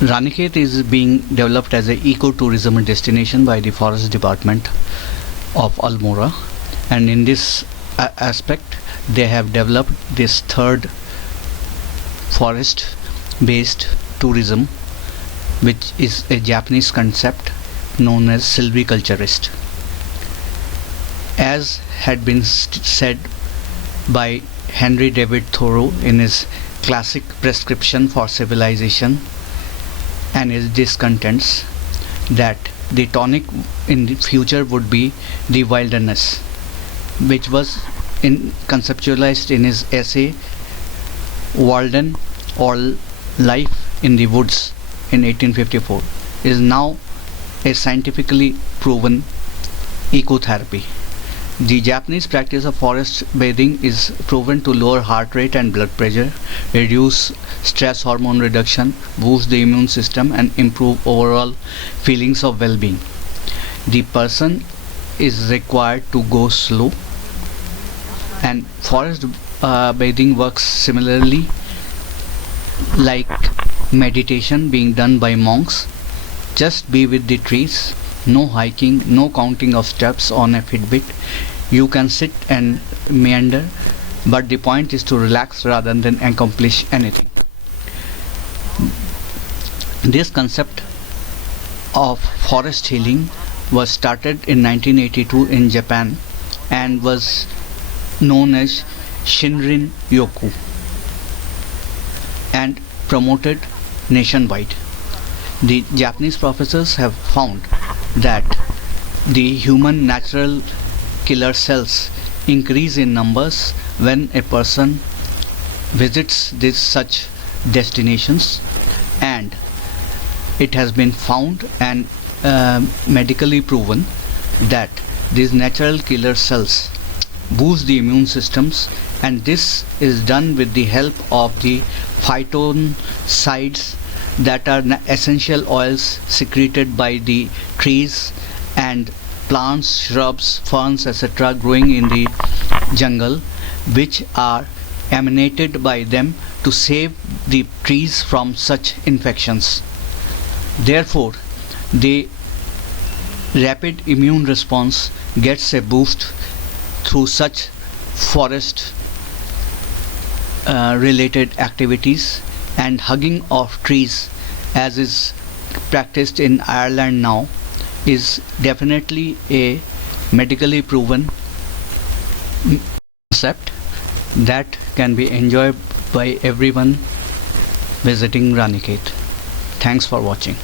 Ranikhet is being developed as an ecotourism destination by the Forest Department of Almora, and in this aspect they have developed this third forest based tourism, which is a Japanese concept known as silviculturist. As had been said by Henry David Thoreau in his classic Prescription for Civilization and his discontents, that the tonic in the future would be the wilderness, which was conceptualized in his essay Walden or Life in the Woods in 1854, is now a scientifically proven ecotherapy. The Japanese practice of forest bathing is proven to lower heart rate and blood pressure, reduce stress hormone reduction, boost the immune system, and improve overall feelings of well-being. The person is required to go slow, and forest bathing works similarly like meditation being done by monks. Just be with the trees. No hiking, no counting of steps on a Fitbit. You can sit and meander, but the point is to relax rather than accomplish anything. This concept of forest healing was started in 1982 in Japan and was known as Shinrin Yoku and promoted nationwide. The Japanese professors have found that the human natural killer cells increase in numbers when a person visits such destinations, and it has been found and medically proven that these natural killer cells boost the immune systems, and this is done with the help of the phytoncides that are essential oils secreted by the trees and plants, shrubs, ferns, etc. growing in the jungle, which are emanated by them to save the trees from such infections. Therefore, the rapid immune response gets a boost through such forest related activities, and hugging of trees, as is practiced in Ireland now, is definitely a medically proven concept that can be enjoyed by everyone visiting Ranikhet. Thanks for watching.